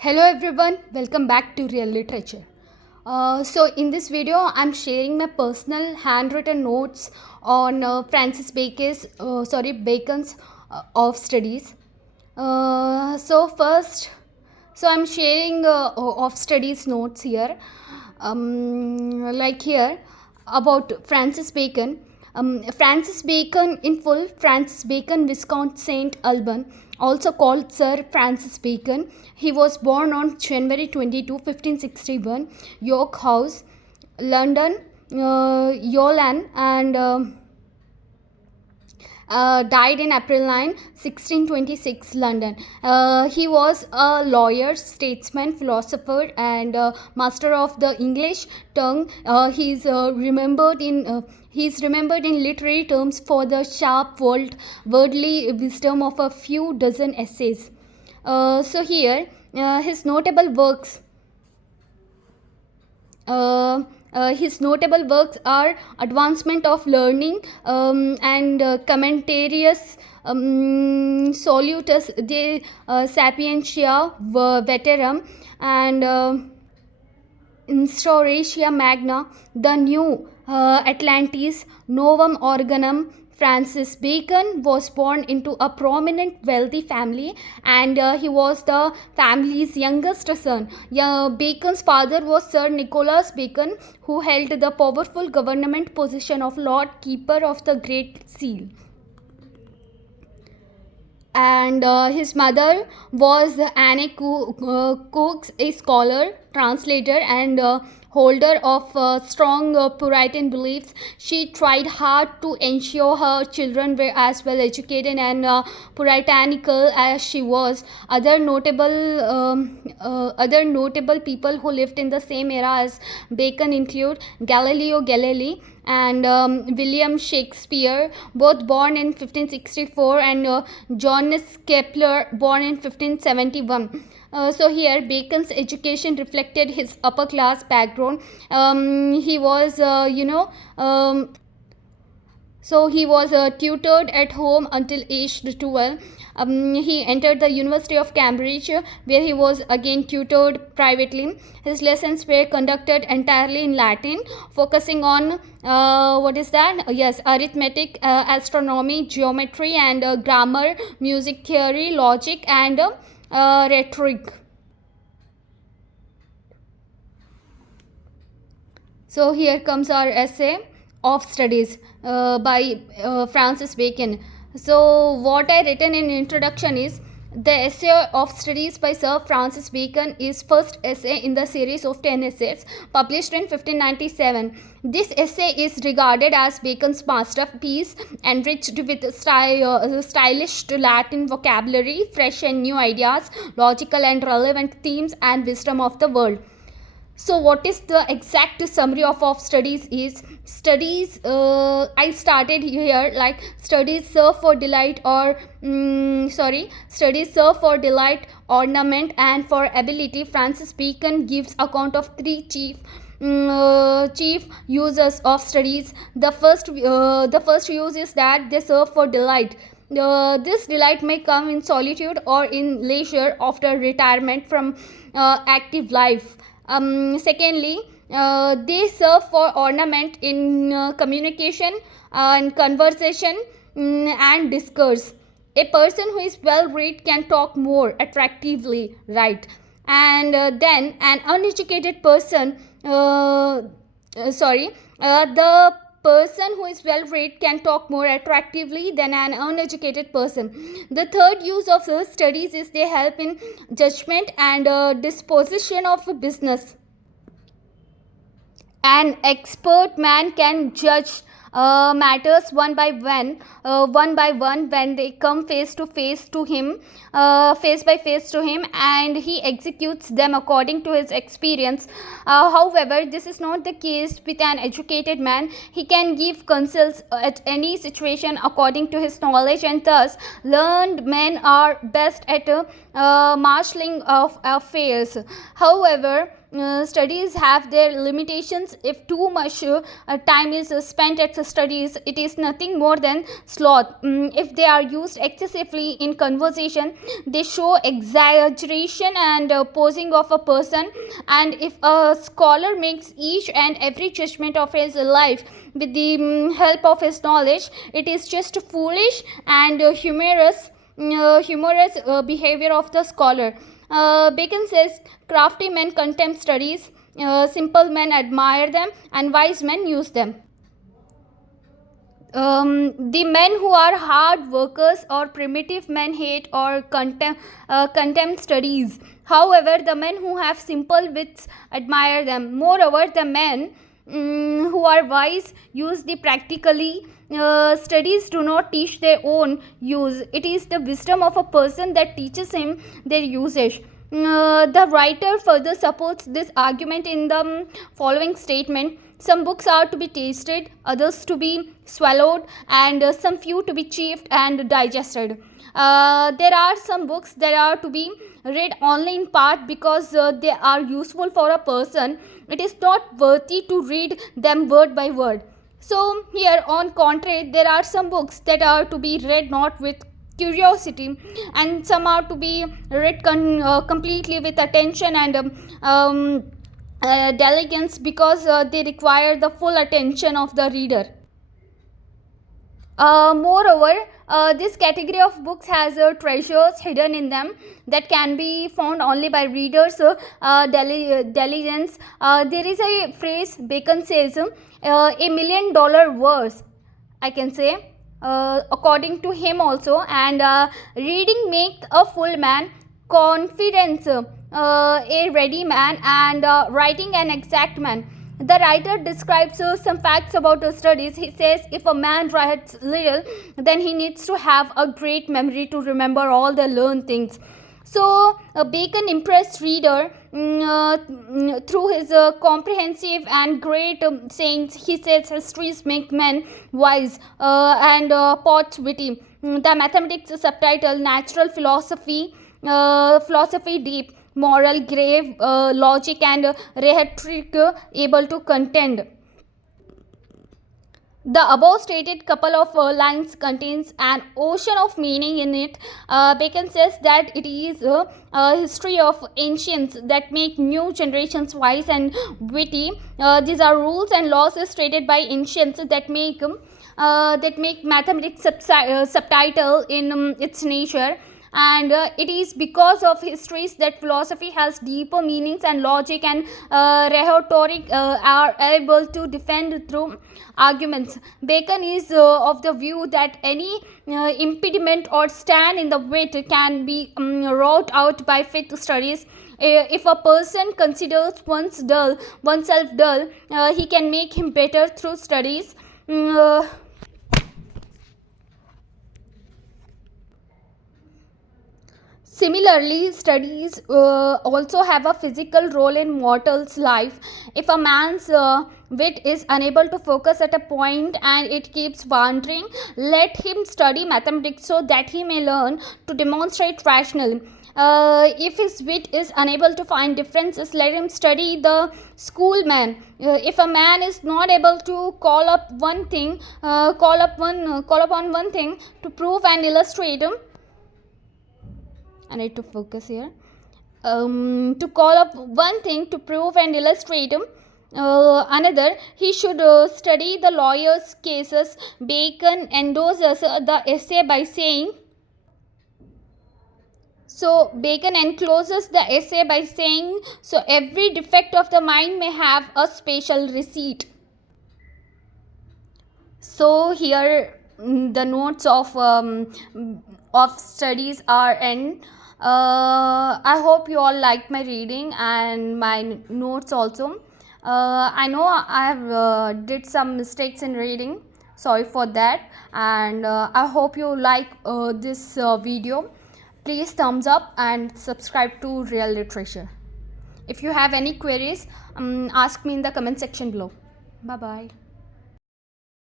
Hello everyone, welcome back to Real Literature. So in this video, I'm sharing my personal handwritten notes on Bacon's of studies. So I'm sharing of studies notes here. Like here about Francis Bacon. Francis Bacon in full, Francis Bacon Viscount St. Alban, also called Sir Francis Bacon. He was born on January 22, 1561, York House, London, Yolan, and died in April 9, 1626, London. He was a lawyer, statesman, philosopher, and master of the English tongue. He's remembered in literary terms for the sharp worldly wisdom of a few dozen essays. His notable works. His notable works are Advancement of Learning and Commentarius Solutus de Sapientia Veterum and Instauratio Magna, the New Atlantis, Novum Organum. Francis Bacon was born into a prominent wealthy family, and he was the family's youngest son. Bacon's father was Sir Nicholas Bacon, who held the powerful government position of Lord Keeper of the Great Seal, and his mother was Anne Cooks, a scholar, translator, and holder of strong Puritan beliefs. She tried hard to ensure her children were as well educated and puritanical as she was. Other notable people who lived in the same era as Bacon include Galileo Galilei and William Shakespeare, both born in 1564, and Johannes Kepler, born in 1571. Bacon's education reflected his upper class background. He was, he was tutored at home until aged 12. He entered the University of Cambridge, where he was again tutored privately. His lessons were conducted entirely in Latin, focusing on arithmetic, astronomy, geometry, and grammar, music theory, logic, and rhetoric. So here comes our essay of studies by Francis Bacon. So what I written in introduction is the essay of studies by Sir Francis Bacon is first essay in the series of 10 essays published in 1597. This essay is regarded as Bacon's masterpiece, enriched with stylish Latin vocabulary, fresh and new ideas, logical and relevant themes, and wisdom of the world. So what is the exact summary of studies is studies I started here like studies serve for delight studies serve for delight, ornament, and for ability. Francis Bacon gives account of three chief uses of studies. The first use is that they serve for delight. This delight may come in solitude or in leisure after retirement from active life. Secondly, they serve for ornament in communication and conversation and discourse. A person who is well read can talk more attractively, right? And then an uneducated person, the person who is well read can talk more attractively than an uneducated person. The third use of studies is they help in judgment and disposition of a business. An expert man can judge matters one by one when they come face by face to him, and he executes them according to his experience. However, this is not the case with an educated man. He can give counsels at any situation according to his knowledge, and thus learned men are best at marshalling of affairs. However, studies have their limitations. If too much time is spent at the studies, it is nothing more than sloth. If they are used excessively in conversation, they show exaggeration and posing of a person. And if a scholar makes each and every judgment of his life with the help of his knowledge, it is just foolish and humorous behavior of the scholar. Bacon says crafty men contempt studies, simple men admire them, and wise men use them. The men who are hard workers or primitive men hate or contempt studies. However, the men who have simple wits admire them. Moreover, the men who are wise use the practically. Studies do not teach their own use. It is the wisdom of a person that teaches him their usage. The writer further supports this argument in the following statement: some books are to be tasted, others to be swallowed, and some few to be chewed and digested. There are some books that are to be read only in part because they are useful for a person. It is not worthy to read them word by word. So here, on contrary, there are some books that are to be read not with curiosity, and some are to be read completely with attention and diligence, because they require the full attention of the reader. Moreover, this category of books has treasures hidden in them that can be found only by readers' diligence. There is a phrase Bacon says, $1 million verse, I can say, according to him also. And reading make a full man, confidence a ready man, and writing an exact man. The writer describes some facts about studies. He says if a man writes little, then he needs to have a great memory to remember all the learned things. So Bacon impressed reader through his comprehensive and great sayings. He says histories make men wise and poets witty. The mathematics subtitle natural philosophy, philosophy deep, moral grave, logic and rhetoric able to contend. The above stated couple of lines contains an ocean of meaning in it. Bacon says that it is a history of ancients that make new generations wise and witty. These are rules and laws stated by ancients that make mathematics subtitle in its nature. And it is because of histories that philosophy has deeper meanings, and logic and rhetoric are able to defend through arguments. Bacon is of the view that any impediment or stand in the way can be wrought out by fit studies. If a person considers oneself dull, he can make him better through studies. Similarly, studies also have a physical role in mortal's life. If a man's wit is unable to focus at a point and it keeps wandering, let him study mathematics so that he may learn to demonstrate rationally. If his wit is unable to find differences, let him study the schoolman. If a man is not able to call upon one thing to prove and illustrate, I need to focus here. To call up one thing to prove and illustrate another, he should study the lawyer's cases. Bacon endorses the essay by saying, so every defect of the mind may have a special receipt. So here the notes of studies are end. I hope you all liked my reading and my notes also. I know I have did some mistakes in reading. Sorry for that. And I hope you like this video. Please thumbs up and subscribe to Real Literature. If you have any queries, ask me in the comment section below. Bye bye.